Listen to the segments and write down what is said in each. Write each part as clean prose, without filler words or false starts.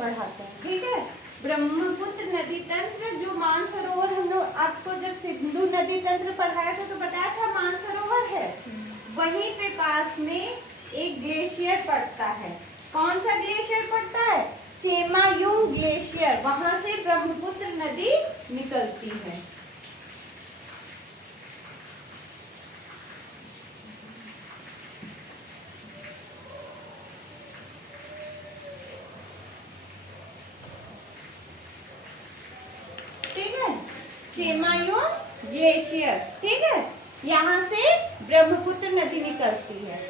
पढ़ाते हैं, ठीक है। ब्रह्मपुत्र नदी तंत्र, जो मानसरोवर हम लोग आपको जब सिंधु नदी तंत्र पढ़ाया था तो बताया था मानसरोवर है, वहीं पे पास में एक ग्लेशियर पड़ता है। कौन सा ग्लेशियर पड़ता है? चेमायुंग ग्लेशियर, वहां से ब्रह्मपुत्र नदी निकलती है। ठीक है, चेमायुंग ग्लेशियर, ठीक है, यहाँ से ब्रह्मपुत्र नदी निकलती है।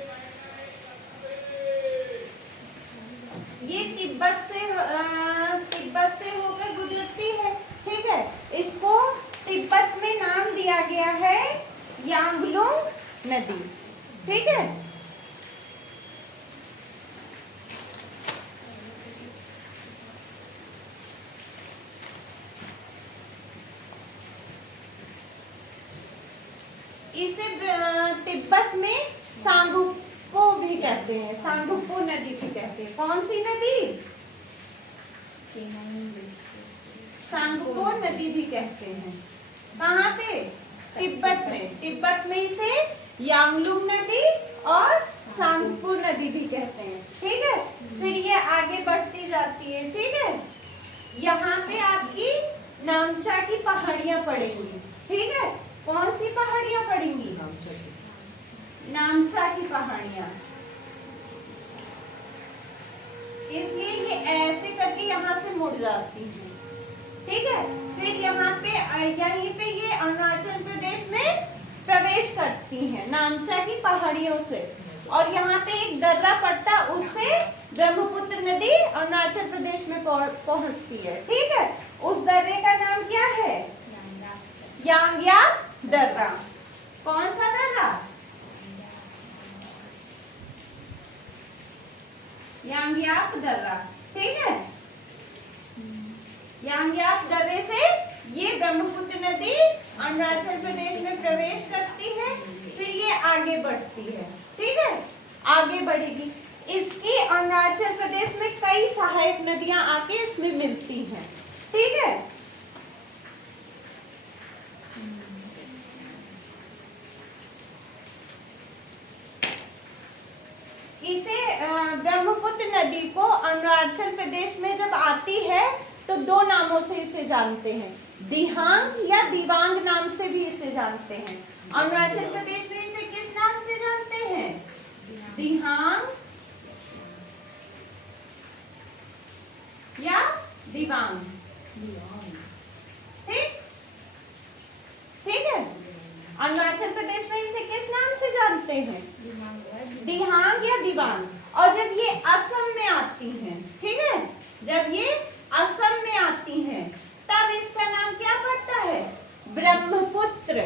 ये तिब्बत से होकर गुजरती है, ठीक है। इसको तिब्बत में नाम दिया गया है यांगलुंग नदी, ठीक है। इसे तिब्बत में सांगुपो भी कहते हैं, सांगुपो नदी भी कहते हैं। कौन सी नदी? सांगुपो नदी भी कहते हैं। कहाँ पे? तिब्बत में। तिब्बत में इसे यांगलुंग नदी और सांगुपो नदी भी कहते हैं, ठीक है। फिर ये आगे बढ़ती जाती है, ठीक है। यहाँ पे आपकी नामचा की पहाड़ियां पड़ेंगी, ठीक है। कौन सी पहाड़ियां पड़ेंगी? नामचा की पहाड़ियां। इसलिए ये ऐसे करके यहाँ से मुड़ जाती है, ठीक है। फिर यहाँ पे यहीं पे ये अरुणाचल प्रदेश में प्रवेश करती है नामचा की पहाड़ियों से, और यहाँ पे एक दर्रा पड़ता, उससे ब्रह्मपुत्र नदी अरुणाचल प्रदेश में पहुंचती है, ठीक है। उस दर्रे का नाम क्या है? यांग्याक दर्रा। कौन सा दर्रा? यांग्याक दर्रा, ठीक है। यांग्याक दर्रे से ये ब्रह्मपुत्र नदी अरुणाचल प्रदेश में प्रवेश करती है, फिर ये आगे बढ़ती है, ठीक है, आगे बढ़ेगी। इसकी अरुणाचल प्रदेश में कई सहायक नदियां आके इसमें मिलती हैं, ठीक है। इसे ब्रह्मपुत्र नदी को अरुणाचल प्रदेश में जब आती है तो दो नामों से इसे जानते हैं, दिहांग या दिवांग नाम से भी इसे जानते हैं। अरुणाचल प्रदेश में इसे किस नाम से जानते हैं? दिहांग या दिवांग, ठीक, ठीक है। अरुणाचल प्रदेश में इसे किस नाम से जानते हैं? दिहांग या दिवांग। और जब ये असम में आती हैं, ठीक है, जब ये असम में आती हैं तब इसका नाम क्या पड़ता है? ब्रह्मपुत्र।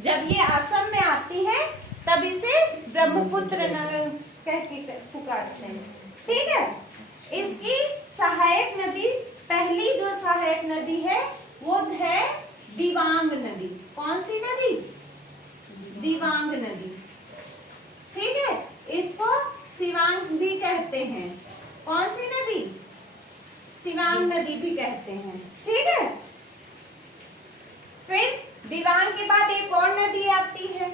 जब ये असम में आती है तब इसे ब्रह्मपुत्र कह के पुकारते हैं, ठीक है। इसकी सहायक नदी, पहली जो सहायक नदी है वो है दिवांग नदी। कौन सी नदी? दिवांग नदी, ठीक है। इसको सिवांग भी कहते हैं। कौन सी नदी? सिवांग नदी भी कहते हैं, ठीक है। फिर दिवांग के बाद एक और नदी आती है,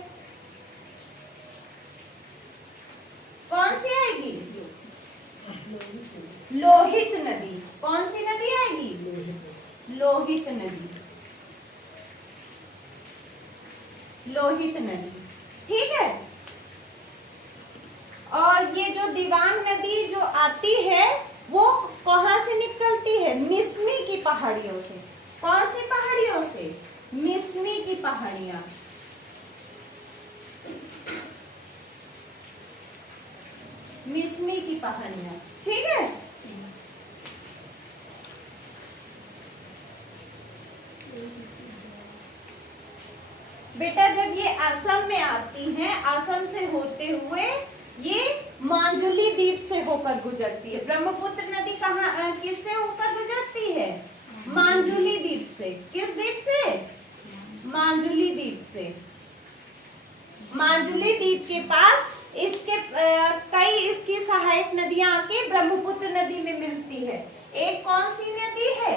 कौन सी आएगी? लोहित नदी। कौन सी नदी आएगी? लोहित नदी, लोहित नदी, ठीक है। और ये जो दिवांग नदी जो आती है वो कहां से निकलती है? मिसमी की पहाड़ियों से। कौन सी पहाड़ियों से? मिसमी की पहाड़ियां, मिसमी की पहाड़ियां, ठीक है। बेटा जब ये असम में आती हैं, असम से होते हुए ये मांजुली द्वीप से होकर गुजरती है। ब्रह्मपुत्र नदी कहाँ किससे होकर गुजरती है? मांजुली द्वीप से। किस द्वीप से? मांजुली द्वीप से। मांजुली द्वीप के पास इसके कई इसकी सहायक नदियां के ब्रह्मपुत्र नदी में मिलती है। एक कौन सी नदी है?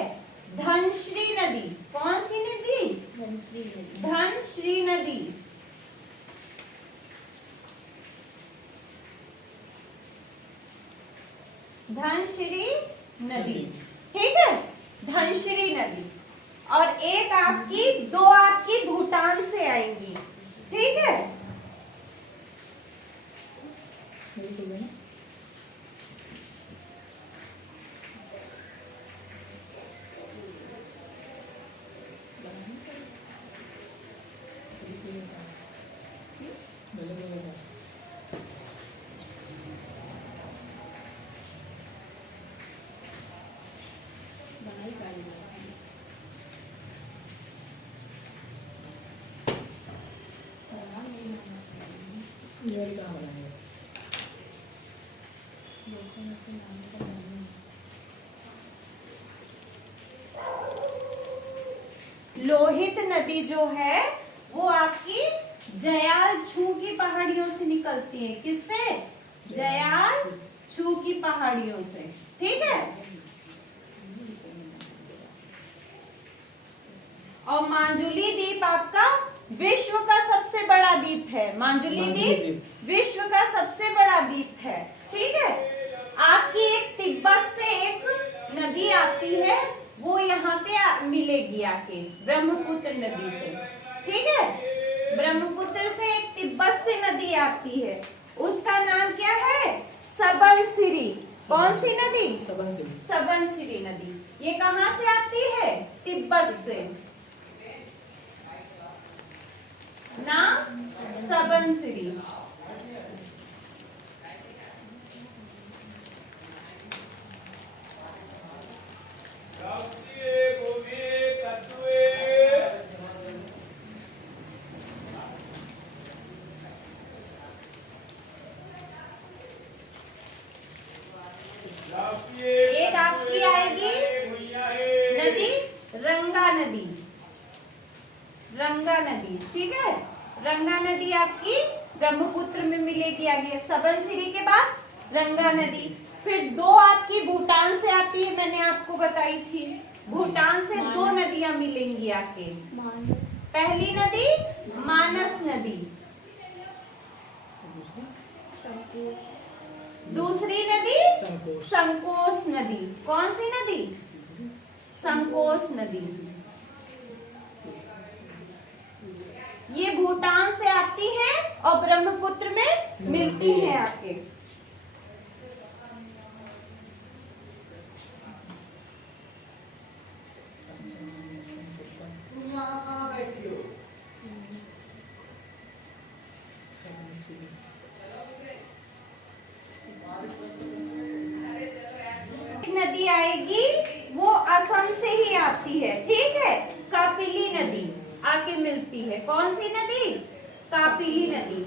धनश्री नदी। कौन सी नदी? धनश्री नदी। धनश्री नदी, ठीक है, धनश्री नदी। और एक आपकी, दो आपकी भूटान से आएंगी, ठीक है। लोहित नदी जो है वो आपकी जयाल छू की पहाड़ियों से निकलती है। किससे? जयाल छू की पहाड़ियों से, ठीक है। और मांजुली द्वीप आपका विश्व का सबसे बड़ा द्वीप है। मांजुली द्वीप विश्व का सबसे बड़ा द्वीप है, ठीक है। आपकी एक तिब्बत से एक नदी आती है, वो यहाँ पे मिलेगी आके ब्रह्मपुत्र नदी से, ठीक है। ब्रह्मपुत्र से एक तिब्बत से नदी आती है, उसका नाम क्या है? सबनसिरी। कौन सी नदी? सबनसिरी नदी। ये कहाँ से आती है? तिब्बत से। नाम सबनसिरी। एक आपकी आएगी नदी रंगा नदी। रंगा नदी, ठीक है। रंगा नदी आपकी ब्रह्मपुत्र में मिलेगी आगे। सबनसिरी के बाद रंगा नदी। फिर दो आपकी भूटान से आती है, मैंने आपको बताई थी। भूटान से दो नदियां मिलेंगी आके। पहली नदी मानस नदी, दूसरी नदी संकोश नदी। कौन सी नदी? संकोश नदी। ये भूटान से आती है और ब्रह्मपुत्र में मिलती है आके। नदी आएगी वो असम से ही आती है, ठीक है। कापिली नदी आके मिलती है। कौन सी नदी? कापिली नदी,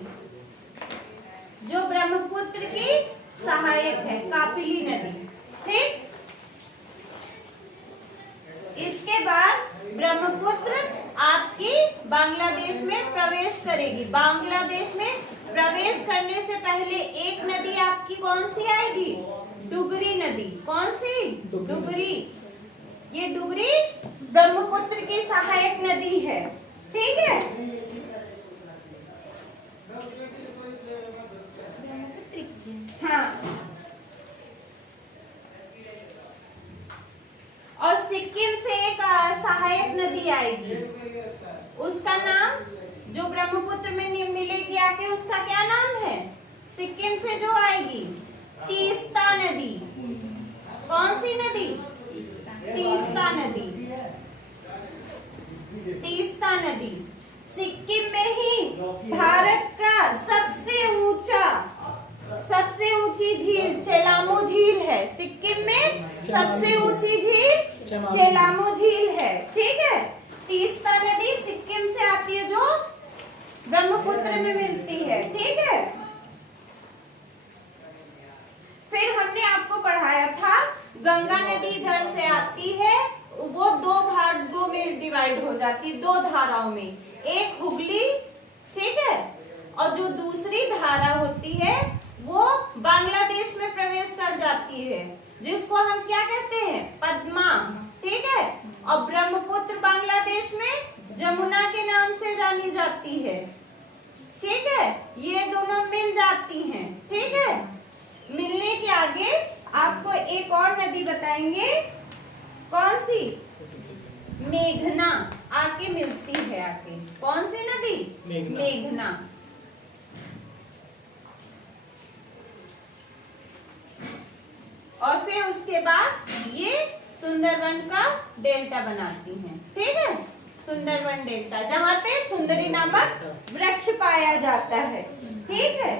जो ब्रह्मपुत्र की सहायक है। कापिली नदी, ठीक। इसके बाद ब्रह्मपुत्र आपकी बांग्लादेश में प्रवेश करेगी। बांग्लादेश में प्रवेश करने से पहले एक नदी आपकी कौन सी आएगी? डुबरी नदी। कौन सी? डुबरी। ये डुबरी ब्रह्मपुत्र की सहायक नदी है, ठीक है। हाँ, और सिक्किम से एक सहायक नदी आएगी, उसका नाम जो ब्रह्मपुत्र में मिलेगी आके, उसका क्या नाम है? सिक्किम से जो आएगी तीस्ता नदी। कौन सी नदी? तीस्ता नदी। तीस्ता नदी। सिक्किम में ही भारत का सबसे ऊंची झील चेलामो झील है। सिक्किम में सबसे ऊंची झील चेलामो झील है, ठीक है। तीस्ता नदी सिक्किम से आती है, जो ब्रह्मपुत्र में मिलती है, ठीक है। फिर हमने आपको पढ़ाया था गंगा नदी इधर से आती है, वो दो भागों में डिवाइड हो जाती है, दो धाराओं में। एक हुगली, ठीक है, और जो दूसरी धारा होती है वो बांग्लादेश में प्रवेश कर जाती है। जाती है, जिसको हम क्या कहते हैं, पद्मा। ठीक है, और ब्रह्मपुत्र बांग्लादेश में जमुना के नाम से जानी जाती है। ठीक है, ये दोनों मिल जाती हैं। ठीक है, मिलने के आगे आपको एक और नदी बताएंगे, कौन सी, मेघना आके मिलती है। आके कौन सी नदी, मेघना। और फिर उसके बाद ये सुंदरवन का डेल्टा बनाती हैं। ठीक है, सुंदरवन डेल्टा, जहाँ पे सुंदरी नामक वृक्ष पाया जाता है। ठीक है,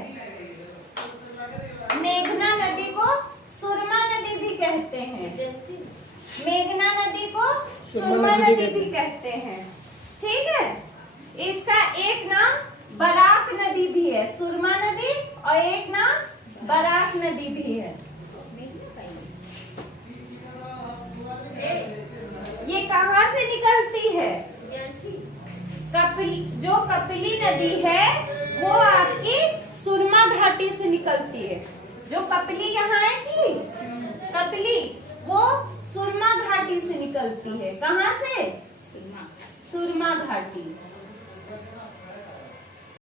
मेघना नदी को सुरमा नदी भी कहते हैं, मेघना नदी को सुरमा नदी भी कहते हैं। ठीक है, इसका एक नाम बराक नदी भी है, सुरमा नदी, और एक नाम बराक नदी भी है। ये कहाँ से निकलती है, जो कपिली नदी है वो आपकी सुरमा घाटी से निकलती है। जो कपिली यहाँ है कि कपिली, वो सुरमा घाटी से निकलती है। कहाँ से, सुरमा घाटी।